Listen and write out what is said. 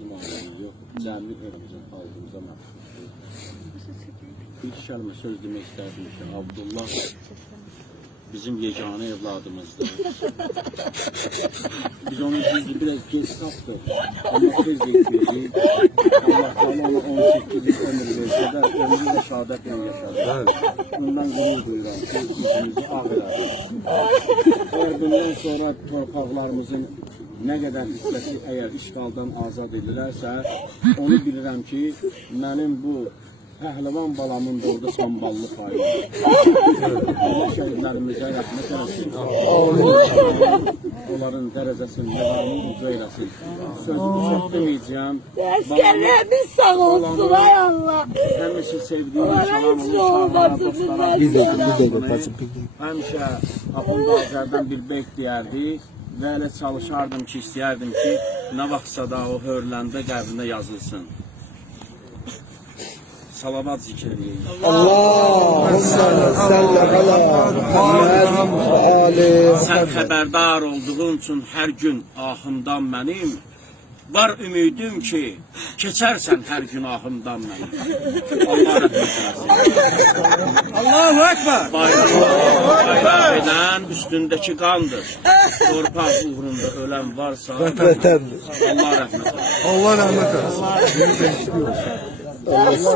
bizim ailəmiz yox. Cəmi evimizin xalqımıza məxsusdur. Bir kəlmə söz demək istərdim ki, Abdullah bizim yeganə evladımızdır. Biz onu biraz geç tapdıq, amma tez getdik. Allah onu 18 il ömür versə də, ömrü və şəhadətlə yaşadı. Bundan qürur duyuram ki, yüzümüzü ağ elədi. Eğer bundan sonra torpaqlarımızın nə qədər hissəsi əgər işğaldan azad edilərsə, onu bilirəm ki, mənim bu pəhlivan balamın da orada samballı payı var. Allah şəhidlərimizə rəhmət eləsin. Onların dərəcəsini, məqamını uca eləsin. Sözümü çox deməyəcəyəm. Əsgərlərimiz sağ olsun, ay Allah. Həmişə sevdiyim salamını, həmişə Axund Azərdən bir beyt deyərdi və elə çalışardım ki, istəyərdim ki, nə vaxtsa da o hörləndə qəbrində yazılsın. Salavat zikr edeyim. Sen xəbərdar olduğun üçün hər gün ahımdan mənim, var ümidim ki, keçərsən hər gün ahımdan mənim. Allah rəhmət eləsin. Allahu Ekber. Bayraq edən üstündəki qandır. Torpaq uğrunda ölən varsa, Allah rəhmət eləsin. Allah rahmet eylesin. Allah